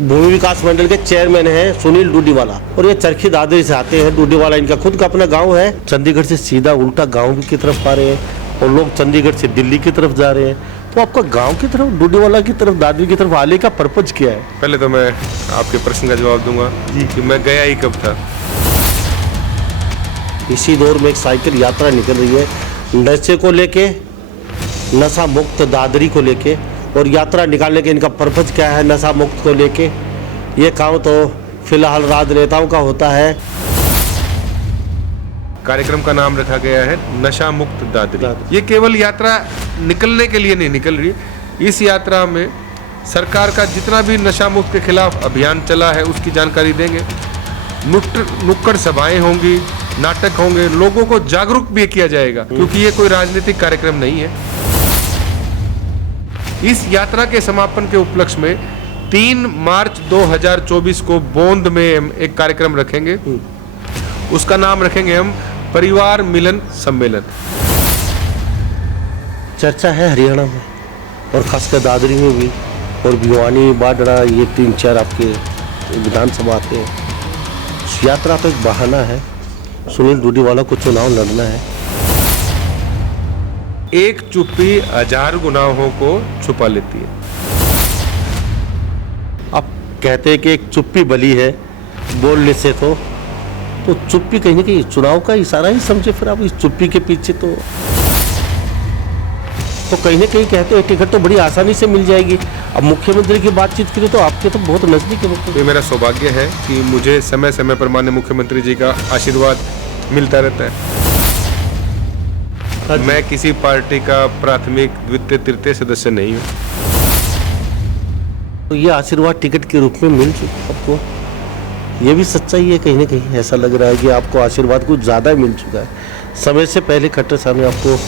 भूमि विकास मंडल के चेयरमैन हैं सुनील डूडीवाला और ये चरखी दादरी से आते हैं। डूडीवाला इनका खुद का अपना गांव है। चंडीगढ़ से सीधा उल्टा गांव की तरफ आ रहे हैं और लोग चंडीगढ़ से दिल्ली की तरफ जा रहे हैं। तो आपका गांव की तरफ, डूडीवाला की तरफ, दादरी की तरफ आने का पर्पज क्या है? पहले तो मैं आपके प्रश्न का जवाब दूंगा कि मैं गया ही कब था। इसी दौर में एक साइकिल यात्रा निकल रही है नशे को लेके, नशा मुक्त दादरी को लेके, और यात्रा निकालने के इनका पर्पज क्या है नशा मुक्त को लेके, ये काम तो फिलहाल राजनेताओं का होता है। कार्यक्रम का नाम रखा गया है नशा मुक्त दादरी। ये केवल यात्रा निकलने के लिए नहीं निकल रही। इस यात्रा में सरकार का जितना भी नशा मुक्त के खिलाफ अभियान चला है उसकी जानकारी देंगे। नुक्कड़ सभाएं होंगी, नाटक होंगे, लोगों को जागरूक भी किया जाएगा, क्योंकि ये कोई राजनीतिक कार्यक्रम नहीं है। इस यात्रा के समापन के उपलक्ष्य में 3 मार्च 2024 को बोंद में एक कार्यक्रम रखेंगे। उसका नाम रखेंगे हम परिवार मिलन सम्मेलन। चर्चा है हरियाणा में और खासकर दादरी में भी, और भिवानी, बाडड़ा, ये 3-4 आपके विधानसभा आते हैं। यात्रा तो एक बहाना है, सुनील डूडीवाला को चुनाव लड़ना है। एक चुप्पी 1000 गुनाहों को छुपा लेती है। आप कहते हैं कि एक चुप्पी बली है बोलने से, तो चुप्पी कहीं ना कहीं चुनाव का इशारा ही समझे। फिर आप इस चुप्पी के पीछे तो कहीं ना कहीं कहते हैं टिकट तो बड़ी आसानी से मिल जाएगी। अब मुख्यमंत्री की बातचीत करें तो आपके तो बहुत नजदीक है। ये मेरा सौभाग्य है कि मुझे समय समय पर माननीय मुख्यमंत्री जी का आशीर्वाद मिलता रहता है। मैं किसी पार्टी का प्राथमिक, द्वितीय, तृतीय सदस्य नहीं हूँ। तो ये आशीर्वाद टिकट के रूप में मिल चुका आपको, ये भी सच्चाई है। कहीं ना कहीं ऐसा लग रहा है कि आपको आशीर्वाद कुछ ज़्यादा मिल चुका है। समय से पहले खट्टर साहब ने आपको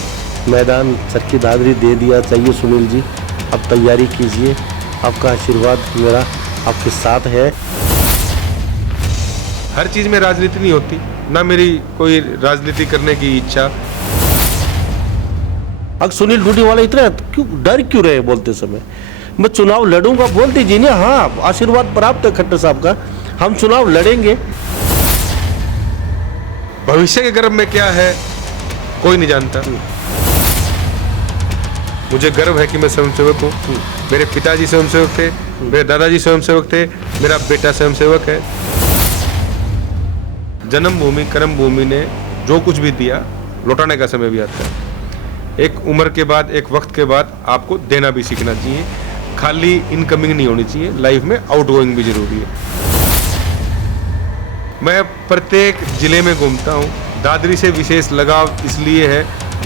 मैदान चरखी दादरी दे दिया। चाहिए सुनील जी, अब तैयारी कीजिए, आपका आशीर्वाद मेरा आपके साथ है। हर चीज़ में राजनीति नहीं होती, ना मेरी कोई राजनीति करने की इच्छा। अब सुनील डूडीवाला इतना डर क्यों रहे बोलते समय? मैं चुनाव लड़ूंगा बोल दीजिए ना। हाँ, आशीर्वाद प्राप्त है खट्टर साहब का, हम चुनाव लड़ेंगे। भविष्य के गर्भ में क्या है कोई नहीं जानता। मुझे गर्व है कि मैं स्वयंसेवक हूँ। मेरे पिताजी स्वयंसेवक थे, मेरे दादाजी स्वयंसेवक थे, मेरा बेटा स्वयंसेवक है। जन्मभूमि, कर्म भूमि ने जो कुछ भी दिया लौटाने का समय भी आता है। एक उम्र के बाद, एक वक्त के बाद आपको देना भी सीखना चाहिए। खाली इनकमिंग नहीं होनी चाहिए, लाइफ में आउटगोइंग भी जरूरी है। मैं प्रत्येक जिले में घूमता हूँ। दादरी से विशेष लगाव इसलिए है,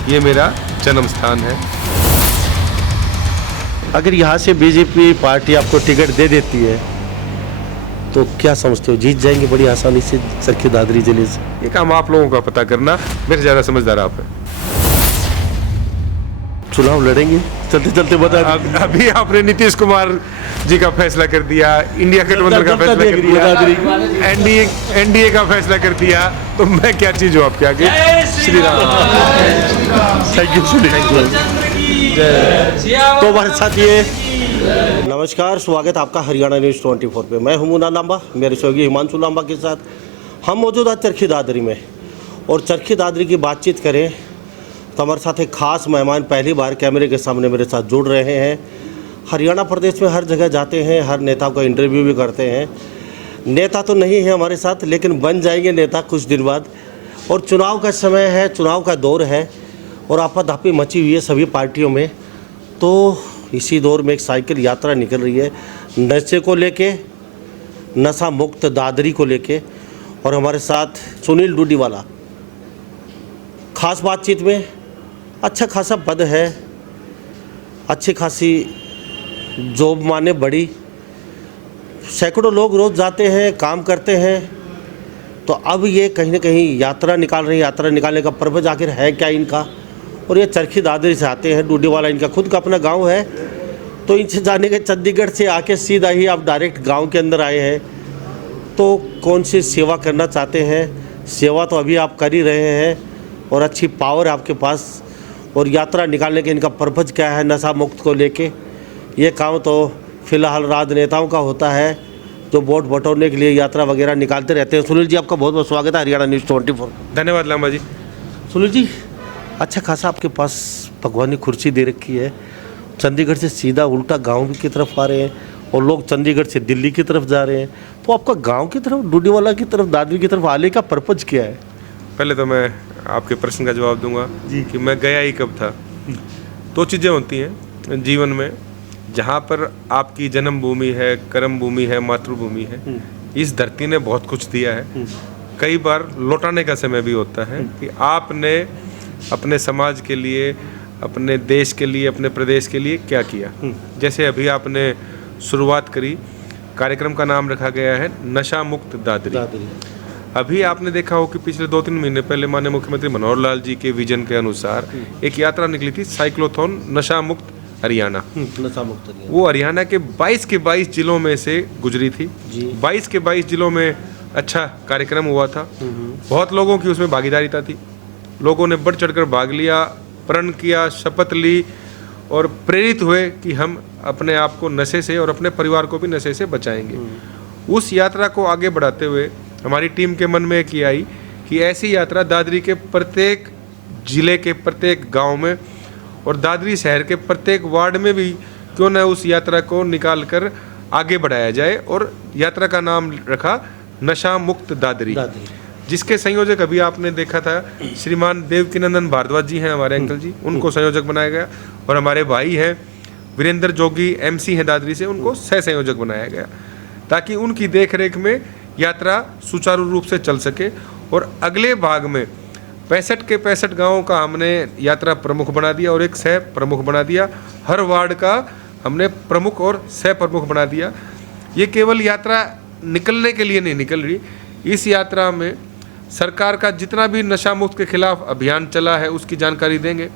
ये मेरा जन्म स्थान है। अगर यहाँ से बीजेपी पार्टी आपको टिकट दे देती है तो क्या समझते हो, जीत जाएंगे बड़ी आसानी से चरखी दादरी जिले से? ये काम आप लोगों का पता करना, मेरे ज्यादा समझदार आप है। चुनाव लड़ेंगे? चलते चलते बता अभी आपने नीतीश कुमार जी का फैसला कर दिया, इंडिया गठबंधन का फैसला कर दिया, एनडीए का फैसला कर दिया, तो मैं क्या चीज हूँ आपके आगे? श्री राम। Thank you Sunil. तो हमारे साथ ये नमस्कार, स्वागत आपका हरियाणा न्यूज़ 24 पे। मैं हूं मुन्ना लांबा, मेरे सहयोगी हिमांशु लांबा के साथ हम मौजूद हैं चरखी दादरी में। और चरखी दादरी की बातचीत करें तो हमारे साथ एक खास मेहमान पहली बार कैमरे के सामने मेरे साथ जुड़ रहे हैं। हरियाणा प्रदेश में हर जगह जाते हैं, हर नेता का इंटरव्यू भी करते हैं। नेता तो नहीं है हमारे साथ, लेकिन बन जाएंगे नेता कुछ दिन बाद। और चुनाव का समय है, चुनाव का दौर है और आपाधापी मची हुई है सभी पार्टियों में। तो इसी दौर में एक साइकिल यात्रा निकल रही है नशे को लेके, नशा मुक्त दादरी को लेके, और हमारे साथ सुनील डूडीवाला। खास बातचीत में अच्छा खासा पद है, अच्छी खासी जॉब माने बड़ी, सैकड़ों लोग रोज़ जाते हैं, काम करते हैं। तो अब ये कहीं ना कहीं यात्रा निकाल रहे हैं। यात्रा निकालने का पर्पज आखिर है क्या इनका? और ये चरखी दादरी से आते हैं। डूडीवाला इनका खुद का अपना गांव है, तो इनसे जाने के चंडीगढ़ से आके सीधा ही आप डायरेक्ट गांव के अंदर आए हैं। तो कौन सी सेवा करना चाहते हैं? सेवा तो अभी आप कर ही रहे हैं और अच्छी पावर आपके पास। और यात्रा निकालने के इनका पर्पज क्या है नशा मुक्त को लेके, ये काम तो फिलहाल राजनेताओं का होता है। जो वोट बटोरने के लिए यात्रा वगैरह निकालते रहते हैं। सुनील जी, आपका बहुत बहुत स्वागत है हरियाणा न्यूज़ 24। धन्यवाद लांबा जी। सुनील जी, अच्छा खासा आपके पास भगवानी कुर्सी दे रखी है। चंडीगढ़ से सीधा उल्टा गांव की तरफ आ रहे हैं और लोग चंडीगढ़ से दिल्ली की तरफ जा रहे हैं, तो आपका गांव की तरफ, डूडीवाला की तरफ, दादरी की तरफ आने का पर्पज क्या है? पहले तो मैं आपके प्रश्न का जवाब दूंगा जी कि मैं गया ही कब था। दो चीज़ें होती हैं जीवन में, जहाँ पर आपकी जन्मभूमि है, कर्म भूमि है, मातृभूमि है, इस धरती ने बहुत कुछ दिया है। कई बार लौटाने का समय भी होता है कि आपने अपने समाज के लिए, अपने देश के लिए, अपने प्रदेश के लिए क्या किया। जैसे अभी आपने शुरुआत करी, कार्यक्रम का नाम रखा गया है नशा मुक्त दादरी। अभी आपने देखा हो कि पिछले 2-3 महीने पहले माननीय मुख्यमंत्री मनोहर लाल जी के विजन के अनुसार एक यात्रा निकली थी, साइक्लोथॉन नशा मुक्त हरियाणा। नशा मुक्त हरियाणा। वो हरियाणा के 22 के 22 जिलों में से गुजरी थी। जी। 22 के 22 जिलों में अच्छा कार्यक्रम हुआ था। बहुत लोगों की उसमें भागीदारी थी। लोगों ने बढ़ चढ़कर भाग लिया, प्रण किया, शपथ ली और प्रेरित हुए कि हम अपने आप को नशे से और अपने परिवार को भी नशे से बचाएंगे। उस यात्रा को आगे बढ़ाते हुए हमारी टीम के मन में एक ये आई कि ऐसी यात्रा दादरी के प्रत्येक जिले के प्रत्येक गांव में और दादरी शहर के प्रत्येक वार्ड में भी क्यों न उस यात्रा को निकाल कर आगे बढ़ाया जाए, और यात्रा का नाम रखा नशा मुक्त दादरी, जिसके संयोजक अभी आपने देखा था श्रीमान देवकीनंदन भारद्वाज जी हैं, हमारे अंकल जी, उनको संयोजक बनाया गया, और हमारे भाई हैं वीरेंद्र जोगी MC हैं दादरी से, उनको सह संयोजक बनाया गया, ताकि उनकी देखरेख में यात्रा सुचारू रूप से चल सके। और अगले भाग में 65 के 65 गाँवों का हमने यात्रा प्रमुख बना दिया और एक सह प्रमुख बना दिया। हर वार्ड का हमने प्रमुख और सह प्रमुख बना दिया। ये केवल यात्रा निकलने के लिए नहीं निकल रही, इस यात्रा में सरकार का जितना भी नशा मुक्त के खिलाफ अभियान चला है उसकी जानकारी देंगे।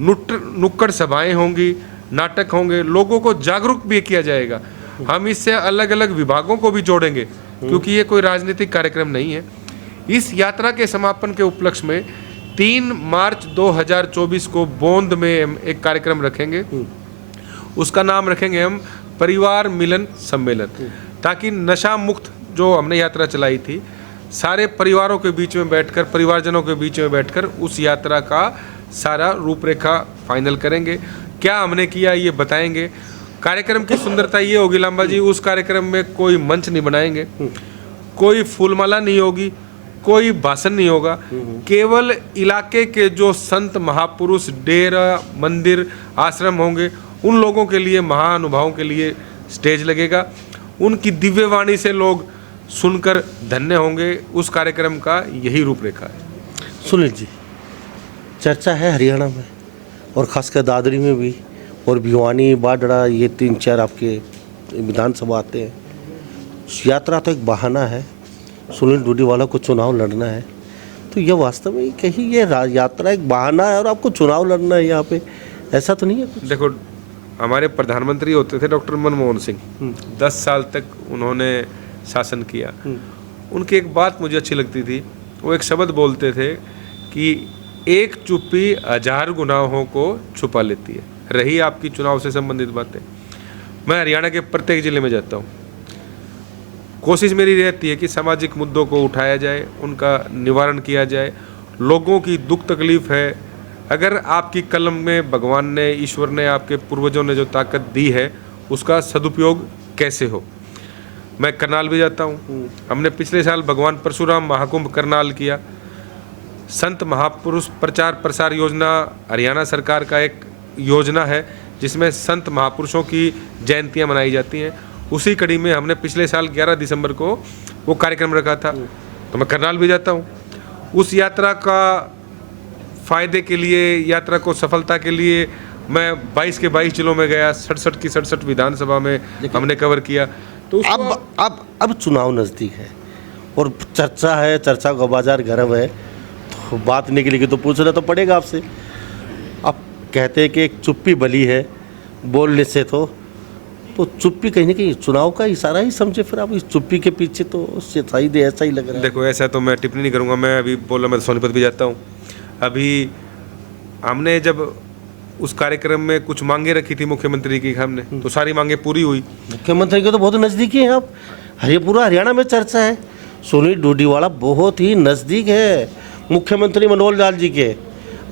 नुक्कड़ सभाएं होंगी, नाटक होंगे, लोगों को जागरूक भी किया जाएगा। हम इससे अलग अलग विभागों को भी जोड़ेंगे, क्योंकि ये कोई राजनीतिक कार्यक्रम नहीं है। इस यात्रा के समापन के उपलक्ष्य में 3 मार्च 2024 को बोंद में हम एक कार्यक्रम रखेंगे। उसका नाम रखेंगे हम परिवार मिलन सम्मेलन, ताकि नशा मुक्त जो हमने यात्रा चलाई थी, सारे परिवारों के बीच में बैठकर, परिवारजनों के बीच में बैठकर उस यात्रा का सारा रूपरेखा फाइनल करेंगे। क्या हमने किया ये बताएंगे। कार्यक्रम की सुंदरता ये होगी लांबा जी, उस कार्यक्रम में कोई मंच नहीं बनाएंगे, कोई फूलमाला नहीं होगी, कोई भाषण नहीं होगा। केवल इलाके के जो संत महापुरुष, डेरा, मंदिर, आश्रम होंगे, उन लोगों के लिए, महानुभावों के लिए स्टेज लगेगा। उनकी दिव्य वाणी से लोग सुनकर धन्य होंगे। उस कार्यक्रम का यही रूपरेखा है। सुनील जी, चर्चा है हरियाणा में और खासकर दादरी में भी, और भिवानी, बाडड़ा, ये 3-4 आपके विधानसभा आते हैं। यात्रा तो एक बहाना है, सुनील डूडीवाला को चुनाव लड़ना है, तो यह वास्तव में कहीं ये यात्रा एक बहाना है और आपको चुनाव लड़ना है यहाँ पे, ऐसा तो नहीं है कुछ? देखो, हमारे प्रधानमंत्री होते थे डॉक्टर मनमोहन सिंह, 10 साल तक उन्होंने शासन किया। उनकी एक बात मुझे अच्छी लगती थी, वो एक शब्द बोलते थे कि एक चुप्पी 1000 गुनाहों को छुपा लेती है। रही आपकी चुनाव से संबंधित बातें, मैं हरियाणा के प्रत्येक जिले में जाता हूँ। कोशिश मेरी रहती है कि सामाजिक मुद्दों को उठाया जाए, उनका निवारण किया जाए। लोगों की दुख तकलीफ है, अगर आपकी कलम में भगवान ने, ईश्वर ने, आपके पूर्वजों ने जो ताकत दी है, उसका सदुपयोग कैसे हो। मैं करनाल भी जाता हूँ। हमने पिछले साल भगवान परशुराम महाकुंभ करनाल किया। संत महापुरुष प्रचार प्रसार योजना हरियाणा सरकार का एक योजना है, जिसमें संत महापुरुषों की जयंतियाँ मनाई जाती हैं। उसी कड़ी में हमने पिछले साल 11 दिसंबर को वो कार्यक्रम रखा था, तो मैं करनाल भी जाता हूँ। उस यात्रा का फायदे के लिए, यात्रा को सफलता के लिए मैं 22 के 22 जिलों में गया, 67 की 67 विधानसभा में हमने कवर किया। तो अब चुनाव नज़दीक है और चर्चा है, चर्चा का बाजार गर्म है, तो बात निकलेगी तो पूछना तो पड़ेगा आपसे। आप कहते हैं कि एक चुप्पी बली है बोलने से, तो चुप्पी कहीं ना कहीं चुनाव का इशारा ही समझे। फिर आप इस चुप्पी के पीछे तो सही दे, ऐसा ही लग रहा है। देखो, ऐसा तो मैं टिप्पणी नहीं करूँगा। मैं अभी बोला, मैं सोनीपत भी जाता हूँ। अभी हमने जब उस कार्यक्रम में कुछ मांगे रखी थी मुख्यमंत्री की, हमने तो सारी मांगे पूरी हुई। मुख्यमंत्री के तो बहुत नज़दीकी हैं आप, ये पूरा हरियाणा में चर्चा है। सुनील डूडीवाला बहुत ही नज़दीक है मुख्यमंत्री मनोहर लाल जी के।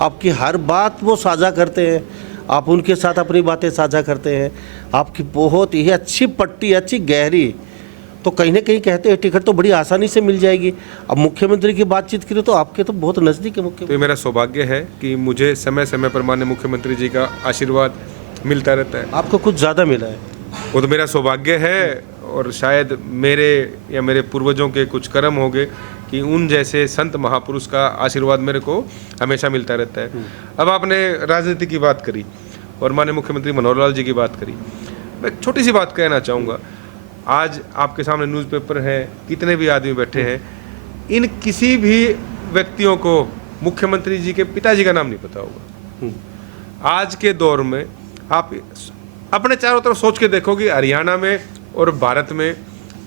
आपकी हर बात वो साझा करते हैं, आप उनके साथ अपनी बातें साझा करते हैं। आपकी बहुत ही अच्छी पट्टी, अच्छी गहरी। तो कहीं ना कहीं कहते हैं टिकट तो बड़ी आसानी से मिल जाएगी। अब मुख्यमंत्री की बातचीत करें तो आपके तो बहुत नज़दीक है मुख्यमंत्री। तो मेरा सौभाग्य है कि मुझे समय समय पर माननीय मुख्यमंत्री जी का आशीर्वाद मिलता रहता है। आपको कुछ ज़्यादा मिला है। वो तो मेरा सौभाग्य है, और शायद मेरे या मेरे पूर्वजों के कुछ कर्म हो गए कि उन जैसे संत महापुरुष का आशीर्वाद मेरे को हमेशा मिलता रहता है। अब आपने राजनीति की बात करी और माननीय मुख्यमंत्री मनोहर लाल जी की बात करी। मैं एक छोटी सी बात कहना चाहूँगा। आज आपके सामने न्यूज़पेपर है, कितने भी आदमी बैठे हैं, इन किसी भी व्यक्तियों को मुख्यमंत्री जी के पिताजी का नाम नहीं पता होगा। आज के दौर में आप अपने चारों तरफ सोच के देखो कि हरियाणा में और भारत में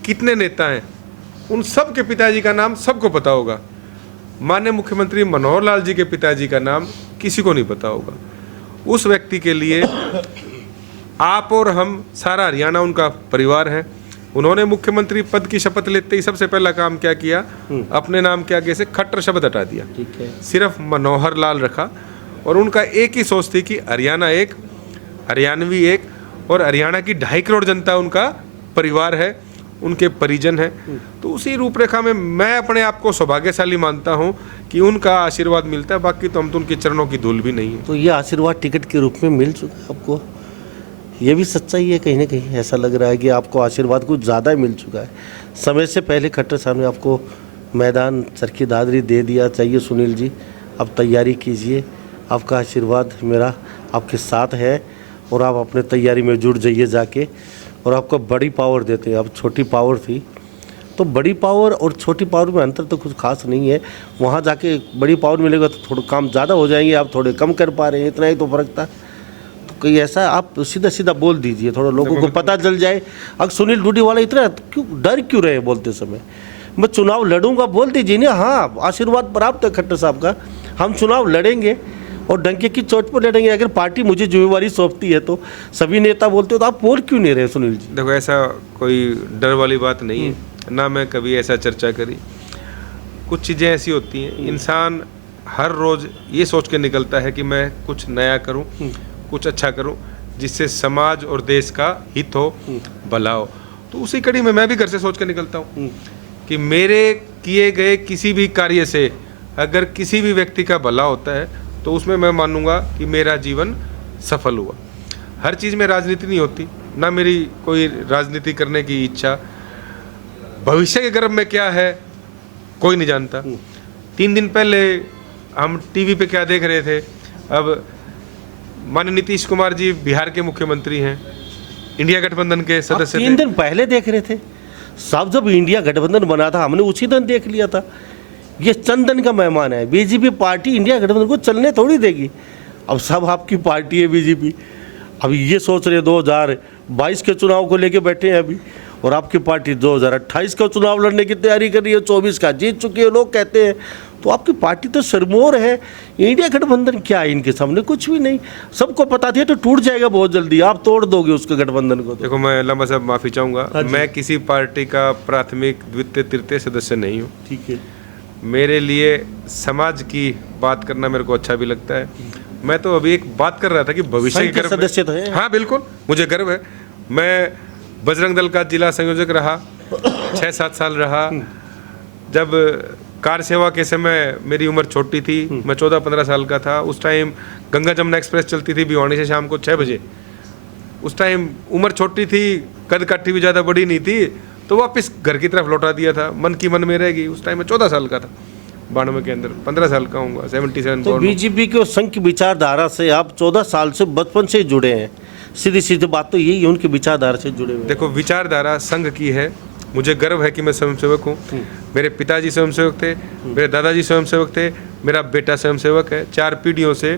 कितने नेता हैं, उन सब के पिताजी का नाम सबको पता होगा। माननीय मुख्यमंत्री मनोहर लाल जी के पिताजी का नाम किसी को नहीं पता होगा। उस व्यक्ति के लिए आप और हम, सारा हरियाणा उनका परिवार है। उन्होंने मुख्यमंत्री पद की शपथ लेते ही सबसे पहला काम क्या किया, अपने नाम के आगे से खट्टर शब्द हटा दिया, ठीक है, सिर्फ मनोहर लाल रखा। और उनका एक ही सोच थी कि हरियाणा एक, हरियाणवी एक, और हरियाणा की 2.5 करोड़ जनता उनका परिवार है, उनके परिजन है। तो उसी रूपरेखा में मैं अपने आप को सौभाग्यशाली मानता हूं कि उनका आशीर्वाद मिलता है। बाकी तो हम तो उनके चरणों की धूल भी नहीं है। तो ये आशीर्वाद टिकट के रूप में मिल चुका है आपको। ये भी सच्चाई है, कहीं ना कहीं ऐसा लग रहा है कि आपको आशीर्वाद कुछ ज़्यादा मिल चुका है। समय से पहले खट्टर साहब ने आपको मैदान चरखी दादरी दे दिया। चाहिए सुनील जी, अब तैयारी कीजिए, आपका आशीर्वाद मेरा आपके साथ है और आप अपने तैयारी में जुट जाइए जाके। और आपको बड़ी पावर देते हैं। अब छोटी पावर थी, तो बड़ी पावर और छोटी पावर में अंतर तो कुछ खास नहीं है। वहाँ जाके बड़ी पावर मिलेगा तो थोड़ा काम ज़्यादा हो जाएंगे, आप थोड़े कम कर पा रहे हैं, इतना ही तो फर्क था। तो कहीं ऐसा आप सीधा सीधा बोल दीजिए, थोड़ा लोगों को पता चल जाए। अब सुनील डूडीवाला इतना क्यों डर क्यों रहे बोलते समय? मैं चुनाव लड़ूंगा बोल दीजिए ना। हाँ, आशीर्वाद प्राप्त है खट्टर साहब का, हम चुनाव लड़ेंगे और डंके की चोट पर लड़ेंगे। अगर पार्टी मुझे जिम्मेवारी सौंपती है तो सभी नेता बोलते हो, तो आप बोल क्यों नहीं रहे सुनील जी? देखो, ऐसा कोई डर वाली बात नहीं है, ना मैं कभी ऐसा चर्चा करी। कुछ चीज़ें ऐसी होती हैं, इंसान हर रोज़ ये सोच के निकलता है कि मैं कुछ नया करूं, कुछ अच्छा करूं, जिससे समाज और देश का हित हो, भला हो। तो उसी कड़ी में मैं भी घर से सोच के निकलता हूं कि मेरे किए गए किसी भी कार्य से अगर किसी भी व्यक्ति का भला होता है तो उसमें मैं मानूंगा कि मेरा जीवन सफल हुआ। हर चीज़ में राजनीति नहीं होती, ना मेरी कोई राजनीति करने की इच्छा। भविष्य के गर्भ में क्या है कोई नहीं जानता। 3 दिन पहले हम टीवी पे क्या देख रहे थे, अब माननीय नीतीश कुमार जी बिहार के मुख्यमंत्री हैं, इंडिया गठबंधन के सदस्य 3 दिन पहले देख रहे थे साहब, जब इंडिया गठबंधन बना था हमने उसी दिन देख लिया था। ये चंदन का मेहमान है। बीजेपी पार्टी इंडिया गठबंधन को चलने थोड़ी देगी। अब सब आपकी पार्टी है बीजेपी। अभी ये सोच रहे 2022 के चुनाव को लेके बैठे हैं अभी, और आपकी पार्टी 2028 का चुनाव लड़ने की तैयारी कर रही है। 24 का जीत चुकी है लोग कहते हैं। तो आपकी पार्टी तो सिरमौर है। इंडिया गठबंधन क्या है इनके सामने? कुछ भी नहीं। सबको पता था तो टूट जाएगा बहुत जल्दी, आप तोड़ दोगे उसके गठबंधन को। देखो, मैं लंबा साहब माफ़ी चाहूँगा, मैं किसी पार्टी का प्राथमिक, द्वितीय, तृतीय सदस्य नहीं हूँ। ठीक है, मेरे लिए समाज की बात करना मेरे को अच्छा भी लगता है। मैं तो अभी एक बात कर रहा था कि भविष्य के गर्भ सदस्य तो है। हाँ बिल्कुल, मुझे गर्व है। मैं बजरंग दल का जिला संयोजक रहा, 6-7 साल रहा। जब कार सेवा के समय मेरी उम्र छोटी थी, मैं 14-15 साल का था। उस टाइम गंगा जमुना एक्सप्रेस चलती थी भिवानी से शाम को 6 बजे। उस टाइम उम्र छोटी थी, कद काठी भी ज़्यादा बड़ी नहीं थी, तो वापस घर की तरफ लौटा दिया था। मन की मन में रहेगी। उस टाइम मैं 14 साल का था, 92 के अंदर 15 साल का हूँ, 77। तो बीजेपी के संघ की विचारधारा से आप 14 साल से बचपन से जुड़े हैं। सीधी सीधी बात तो यही है, उनकी विचारधारा से जुड़े हुए। देखो, विचारधारा संघ की है। मुझे गर्व है कि मैं स्वयंसेवक हूँ। मेरे पिताजी स्वयंसेवक थे, मेरे दादाजी स्वयंसेवक थे, मेरा बेटा स्वयंसेवक है। 4 पीढ़ियों से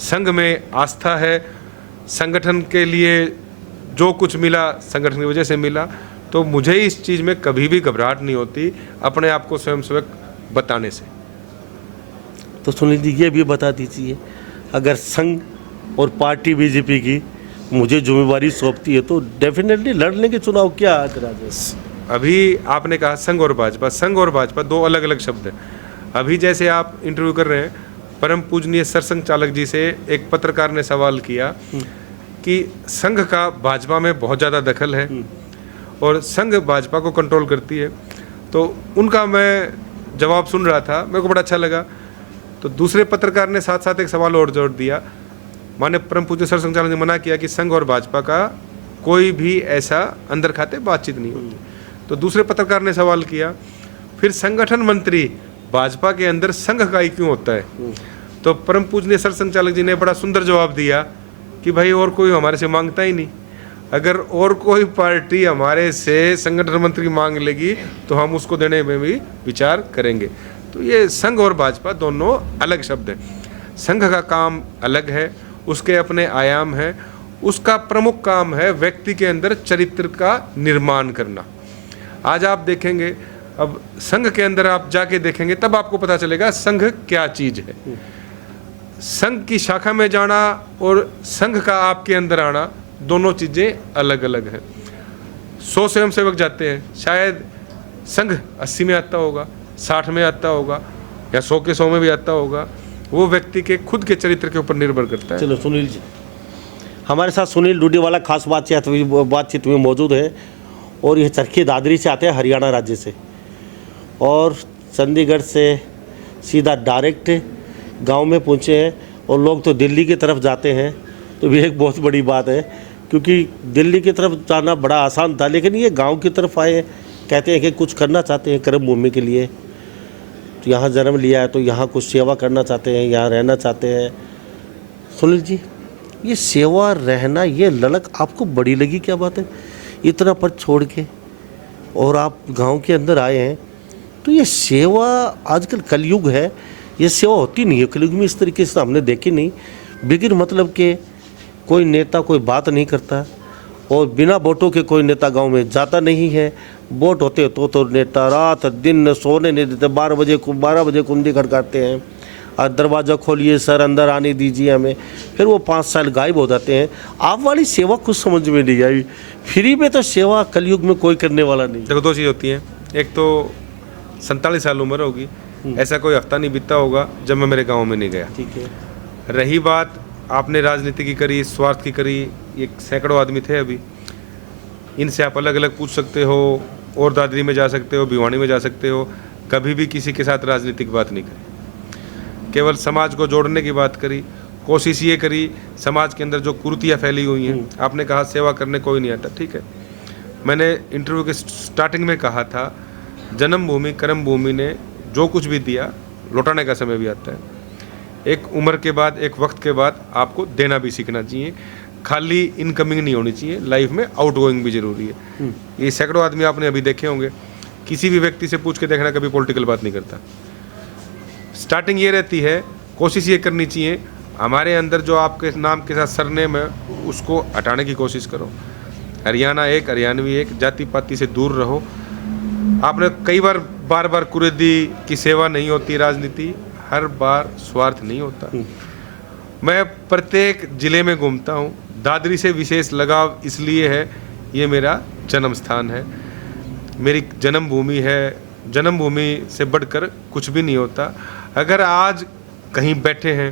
संघ में आस्था है। संगठन के लिए जो कुछ मिला संगठन की वजह से मिला। तो मुझे इस चीज़ में कभी भी घबराहट नहीं होती अपने आप को स्वयंसेवक बताने से। तो सुनील जी, ये भी बता दीजिए, अगर संघ और पार्टी बीजेपी की मुझे जिम्मेवारी सौंपती है तो डेफिनेटली लड़ने के चुनाव क्या ऐतराज है? अभी आपने कहा संघ और भाजपा दो अलग अलग शब्द हैं। अभी जैसे आप इंटरव्यू कर रहे हैं, परम पूजनीय सरसंघ चालक जी से एक पत्रकार ने सवाल किया कि संघ का भाजपा में बहुत ज़्यादा दखल है और संघ भाजपा को कंट्रोल करती है। तो उनका मैं जवाब सुन रहा था, मेरे को बड़ा अच्छा लगा। तो दूसरे पत्रकार ने साथ साथ एक सवाल और जोड़ दिया, माने परम पूज्य सरसंघ चालक ने मना किया कि संघ और भाजपा का कोई भी ऐसा अंदर खाते बातचीत नहीं होती। तो दूसरे पत्रकार ने सवाल किया, फिर संगठन मंत्री भाजपा के अंदर संघ का ही क्यों होता है? तो परम पूजनीय सरसंघ चालक जी ने बड़ा सुंदर जवाब दिया कि भाई और कोई हमारे से मांगता ही नहीं। अगर और कोई पार्टी हमारे से संगठन मंत्री मांग लेगी तो हम उसको देने में भी विचार करेंगे। तो ये संघ और भाजपा दोनों अलग शब्द हैं। संघ का काम अलग है, उसके अपने आयाम हैं। उसका प्रमुख काम है व्यक्ति के अंदर चरित्र का निर्माण करना। आज आप देखेंगे, अब संघ के अंदर आप जाके देखेंगे तब आपको पता चलेगा संघ क्या चीज है। संघ की शाखा में जाना और संघ का आपके अंदर आना, दोनों चीजें अलग अलग हैं। 100 स्वयंसेवक जाते हैं, शायद संघ 80 में आता होगा, 60 में आता होगा या 100 के 100 में भी आता होगा। वो व्यक्ति के खुद के चरित्र के ऊपर निर्भर करता है। चलो सुनील जी, हमारे साथ सुनील डूडीवाला खास बातचीत में मौजूद है और ये चरखी दादरी से आते हैं, हरियाणा राज्य से, और चंडीगढ़ से सीधा डायरेक्ट गांव में पहुंचे हैं। और लोग तो दिल्ली की तरफ जाते हैं, तो भी एक बहुत बड़ी बात है, क्योंकि दिल्ली की तरफ जाना बड़ा आसान था, लेकिन ये गांव की तरफ आए हैं। कहते हैं कि कुछ करना चाहते हैं कर्म भूमि के लिए, तो यहाँ जन्म लिया है तो यहाँ कुछ सेवा करना चाहते हैं, यहाँ रहना चाहते हैं। सुनील जी, ये सेवा रहना, ये ललक आपको बड़ी लगी क्या बात है? इतना पर छोड़ के और आप गांव के अंदर आए हैं, तो ये सेवा आजकल कलयुग है, ये सेवा होती नहीं है कलयुग में इस तरीके से हमने देखी नहीं। बिगर मतलब के कोई नेता कोई बात नहीं करता और बिना वोटों के कोई नेता गांव में जाता नहीं है। वोट होते तो नेता रात दिन सोने नहीं देते, 12 बजे कुंडी खड़काते हैं और दरवाज़ा खोलिए सर, अंदर आने दीजिए हमें, फिर वो 5 साल गायब हो जाते हैं। आप वाली सेवा कुछ समझ में नहीं आई। फ्री में तो सेवा कलयुग में कोई करने वाला नहीं। देखो, 2 चीज़ होती हैं। एक तो 47 साल उम्र होगी, ऐसा कोई हफ्ता नहीं बीता होगा जब मैं मेरे गांव में नहीं गया। ठीक है। रही बात आपने राजनीति की करी, स्वार्थ की करी, ये सैकड़ों आदमी थे अभी, इनसे आप अलग अलग पूछ सकते हो, और दादरी में जा सकते हो, भिवानी में जा सकते हो। कभी भी किसी के साथ राजनीतिक बात नहीं करी, केवल समाज को जोड़ने की बात करी। कोशिश ये करी, समाज के अंदर जो कुरीतियाँ फैली हुई हैं, आपने कहा सेवा करने कोई नहीं आता, ठीक है। मैंने इंटरव्यू के स्टार्टिंग में कहा था, जन्मभूमि कर्म भूमि ने जो कुछ भी दिया लौटाने का समय भी आता है। एक उम्र के बाद, एक वक्त के बाद आपको देना भी सीखना चाहिए। खाली इनकमिंग नहीं होनी चाहिए, लाइफ में आउटगोइंग भी जरूरी है। ये सैकड़ों आदमी आपने अभी देखे होंगे, किसी भी व्यक्ति से पूछ के देखना, कभी पॉलिटिकल बात नहीं करता। स्टार्टिंग ये रहती है, कोशिश ये करनी चाहिए हमारे अंदर जो आपके नाम के साथ सरनेम है उसको हटाने की कोशिश करो। हरियाणा एक, हरियाणवी एक, जाति पाति से दूर रहो। आपने कई बार बार कुरेदी की सेवा नहीं होती, राजनीति हर बार स्वार्थ नहीं होता। मैं प्रत्येक जिले में घूमता हूँ, दादरी से विशेष लगाव इसलिए है, ये मेरा जन्म स्थान है, मेरी जन्मभूमि है। जन्मभूमि से बढ़कर कुछ भी नहीं होता। अगर आज कहीं बैठे हैं,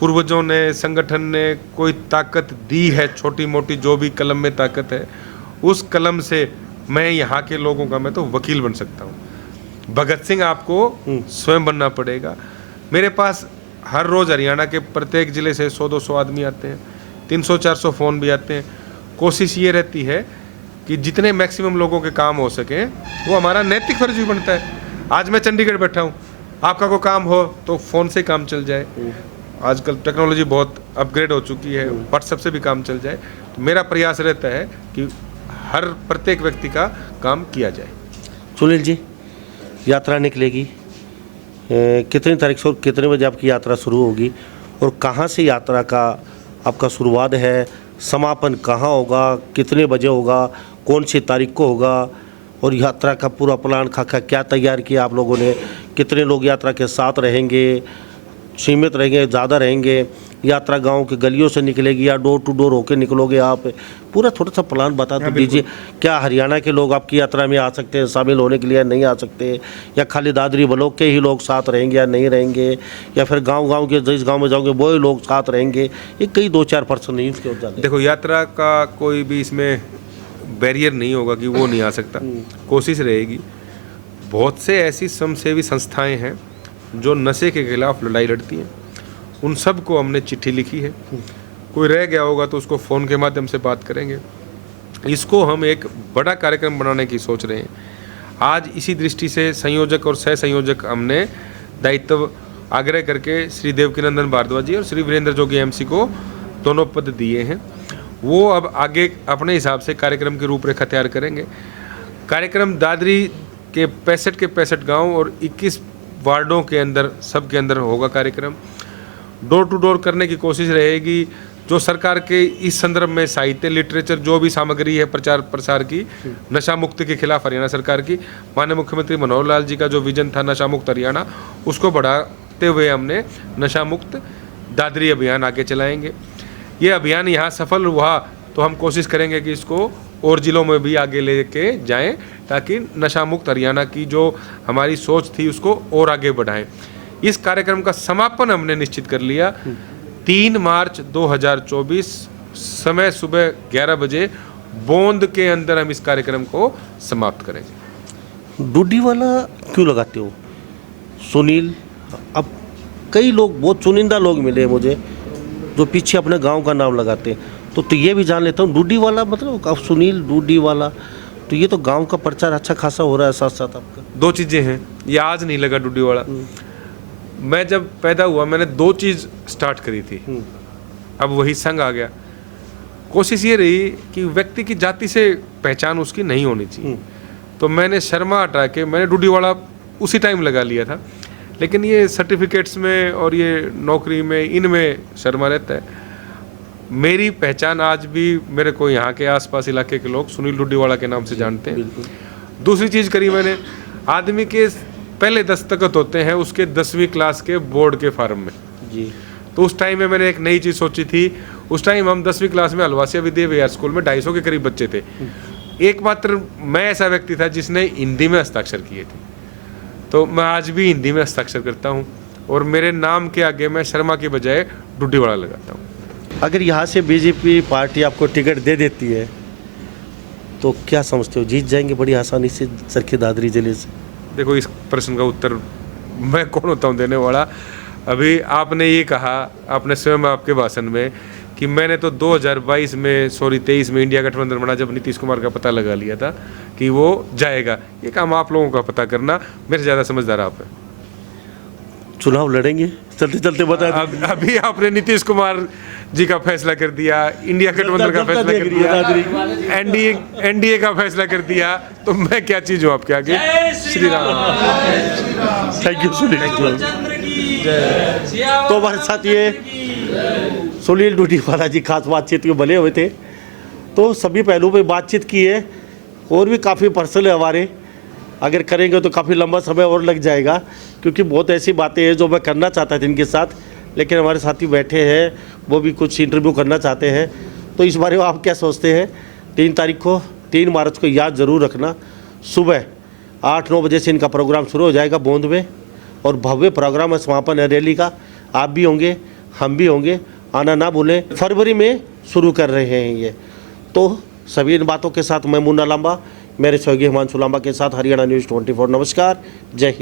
पूर्वजों ने, संगठन ने कोई ताकत दी है, छोटी मोटी जो भी कलम में ताकत है, उस कलम से मैं यहाँ के लोगों का मैं तो वकील बन सकता हूँ। भगत सिंह आपको स्वयं बनना पड़ेगा। मेरे पास हर रोज़ हरियाणा के प्रत्येक ज़िले से 100-200 आदमी आते हैं, 300-400 फ़ोन भी आते हैं। कोशिश ये रहती है कि जितने मैक्सिमम लोगों के काम हो सके, वो हमारा नैतिक फर्ज भी बनता है। आज मैं चंडीगढ़ बैठा हूँ, आपका कोई काम हो तो फ़ोन से काम चल जाए। आजकल टेक्नोलॉजी बहुत अपग्रेड हो चुकी है, व्हाट्सएप से भी काम चल जाए। तो मेरा प्रयास रहता है कि हर प्रत्येक व्यक्ति का काम किया जाए। सुनील जी, यात्रा निकलेगी कितनी तारीख से और कितने बजे आपकी यात्रा शुरू होगी, और कहाँ से यात्रा का आपका शुरुआत है, समापन कहाँ होगा, कितने बजे होगा, कौन सी तारीख को होगा, और यात्रा का पूरा प्लान खाका क्या तैयार किया आप लोगों ने, कितने लोग यात्रा के साथ रहेंगे, सीमित रहेंगे, ज़्यादा रहेंगे, यात्रा गांव के गलियों से निकलेगी या डोर टू डोर होकर निकलोगे आप? पूरा थोड़ा सा प्लान बता तो दीजिए। क्या हरियाणा के लोग आपकी यात्रा में आ सकते हैं शामिल होने के लिए, नहीं आ सकते, या खाली दादरी ब्लॉक के ही लोग साथ रहेंगे या नहीं रहेंगे, या फिर गांव के जिस गांव में जाओगे वो ही लोग साथ रहेंगे? ये कई 2-4 पर्सन नहीं उसके ऊपर। देखो, यात्रा का कोई भी इसमें बैरियर नहीं होगा कि वो नहीं आ सकता, कोशिश रहेगी। बहुत से ऐसी स्वयंसेवी संस्थाएं हैं जो नशे के खिलाफ लड़ाई लड़ती हैं, उन सब को हमने चिट्ठी लिखी है। कोई रह गया होगा तो उसको फ़ोन के माध्यम से बात करेंगे। इसको हम एक बड़ा कार्यक्रम बनाने की सोच रहे हैं। आज इसी दृष्टि से संयोजक और सह संयोजक हमने दायित्व आग्रह करके श्री देवकीनंदन भारद्वाज जी और श्री वीरेंद्र जोगी एमसी को दोनों पद दिए हैं। वो अब आगे अपने हिसाब से कार्यक्रम की रूपरेखा तैयार करेंगे। कार्यक्रम दादरी के 65 गांव और 21 वार्डों के अंदर, सब के अंदर होगा कार्यक्रम। डोर टू डोर करने की कोशिश रहेगी। जो सरकार के इस संदर्भ में साहित्य, लिटरेचर, जो भी सामग्री है प्रचार प्रसार की, नशा मुक्ति के खिलाफ हरियाणा सरकार की, माननीय मुख्यमंत्री मनोहर लाल जी का जो विजन था नशा मुक्त हरियाणा, उसको बढ़ाते हुए हमने नशा मुक्त दादरी अभियान आगे चलाएंगे। ये अभियान यहाँ सफल हुआ तो हम कोशिश करेंगे कि इसको और जिलों में भी आगे लेके जाएं, ताकि नशा मुक्त हरियाणा की जो हमारी सोच थी उसको और आगे बढ़ाएं। इस कार्यक्रम का समापन हमने निश्चित कर लिया 3 मार्च 2024, समय सुबह 11 बजे बोंद के अंदर हम इस कार्यक्रम को समाप्त करेंगे। डूडी वाला क्यों लगाते हो सुनील? अब कई लोग, बहुत चुनिंदा लोग मिले मुझे जो पीछे अपने गांव का नाम लगाते हैं, तो ये भी जान लेता हूँ डूडी वाला मतलब अब सुनील डूडी वाला, तो ये तो गांव का प्रचार अच्छा खासा हो रहा है साथ साथ आपका। 2 चीज़ें हैं, ये आज नहीं लगा डूडी वाला। मैं जब पैदा हुआ मैंने 2 चीज़ स्टार्ट करी थी, अब वही संग आ गया। कोशिश ये रही कि व्यक्ति की जाति से पहचान उसकी नहीं होनी चाहिए, तो मैंने शर्मा हटा के मैंने डूडी वाला उसी टाइम लगा लिया था। लेकिन ये सर्टिफिकेट्स में और ये नौकरी में, इनमें शर्मा रहता है। मेरी पहचान आज भी मेरे को यहाँ के आसपास इलाके के लोग सुनील डूडीवाला के नाम से जानते हैं। दूसरी चीज़ करी मैंने, आदमी के पहले दस्तखत होते हैं उसके 10वीं क्लास के बोर्ड के फार्म में जी। तो उस टाइम में मैंने एक नई चीज़ सोची थी। उस टाइम हम 10वीं क्लास में हलवासिया विद्या विहार स्कूल में 250 के करीब बच्चे थे। एकमात्र मैं ऐसा व्यक्ति था जिसने हिंदी में हस्ताक्षर किए थे, तो मैं आज भी हिंदी में हस्ताक्षर करता हूँ और मेरे नाम के आगे मैं शर्मा के बजाय डूडीवाला लगाता हूँ। अगर यहाँ से बीजेपी पार्टी आपको टिकट दे देती है तो क्या समझते हो, जीत जाएंगे बड़ी आसानी से सरखी दादरी जिले से? देखो, इस प्रश्न का उत्तर मैं कौन होता हूँ देने वाला। अभी आपने ये कहा, आपने स्वयं आपके भाषण में, कि मैंने तो 2022 में 23 में इंडिया गठबंधन बना जब नीतीश कुमार का पता लगा लिया था कि वो जाएगा। ये काम आप लोगों का पता करना, मेरे ज़्यादा समझदार आप हैं। चुनाव लड़ेंगे चलते चलते बता अभी आपने नीतीश कुमार जी का फैसला कर दिया, इंडिया गठबंधन का फैसला कर दिया, एनडीए का फैसला कर दिया, तो मैं क्या चीज हूँ आपके आगे? श्री राम। Thank you Sunil. तो हमारे साथ ये सुनील डूडीवाला जी खास बातचीत में बने हुए थे, तो सभी पहलुओं पे बातचीत की है और भी काफ़ी पर्सनल है हमारे। अगर करेंगे तो काफ़ी लंबा समय और लग जाएगा, क्योंकि बहुत ऐसी बातें हैं जो मैं करना चाहता था इनके साथ, लेकिन हमारे साथी बैठे हैं, वो भी कुछ इंटरव्यू करना चाहते हैं। तो इस बारे में आप क्या सोचते हैं? 3 मार्च को याद ज़रूर रखना, सुबह 8-9 बजे से इनका प्रोग्राम शुरू हो जाएगा बोंद में, और भव्य प्रोग्राम है, समापन है रैली का। आप भी होंगे, हम भी होंगे, आना ना भूलें। फरवरी में शुरू कर रहे हैं ये। तो सभी इन बातों के साथ मैं मुन्ना लांबा, मेरे सहयोगी हिमांशु लांबा के साथ हरियाणा न्यूज़ 24। नमस्कार, जय हिंद।